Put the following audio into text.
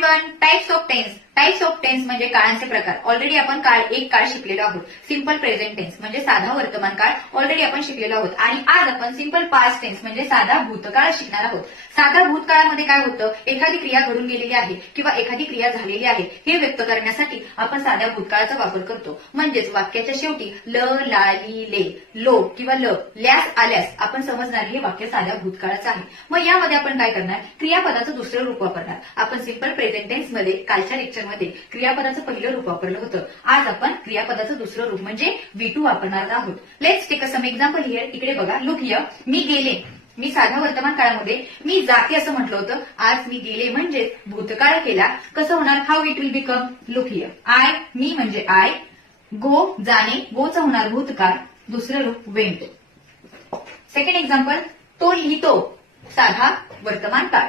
Everyone, types of tense. Types of tense म्हणजे काळांचे प्रकार. ऑलरेडी आपण एक काळ शिकलेलो आहोत. सिंपल प्रेझेंट टेन्स म्हणजे साधा वर्तमान काळ ऑलरेडी आपण शिकलेलो आहोत. आणि आज आपण सिंपल पास्ट टेन्स म्हणजे साधा भूतकाळ शिकणार आहोत. साधा भूतकाळामध्ये काय होतं, एखादी क्रिया घडून गेलेली आहे किंवा एखादी क्रिया झालेली आहे हे व्यक्त करण्यासाठी आपण साध्या भूतकाळाचा वापर करतो. म्हणजेच वाक्याच्या शेवटी ल, ला, ली, ले, लो किंवा ल्यास आल्यास आपण समजणार हे वाक्य साध्या भूतकाळाचं आहे. मग यामध्ये आपण काय करणार, क्रियापदाचं दुसरं रूप वापरणार. आपण सिंपल प्रेझेंट टेन्स मध्ये कालच्या लेक्चरमध्ये क्रियापदाचं पहिलं रूप वापरलं होतं. आज आपण क्रियापदाचं दुसरं रूप म्हणजे V2 वापरणार आहोत. Let's take a some example here. इकडे बघा, लुक हिअर. मी गेले. मी साध्या वर्तमान काळामध्ये मी जाते असं म्हटलं होतं. आज मी गेले म्हणजे भूतकाळ केला. कसं होणार, how it will become, look here. I, मी म्हणजे आय. गो, जाणे. गोचं होणार भूतकाळ. दुसरं रूप वेंट. सेकंड एक्झाम्पल, तो लिहितो. साधा वर्तमान काळ.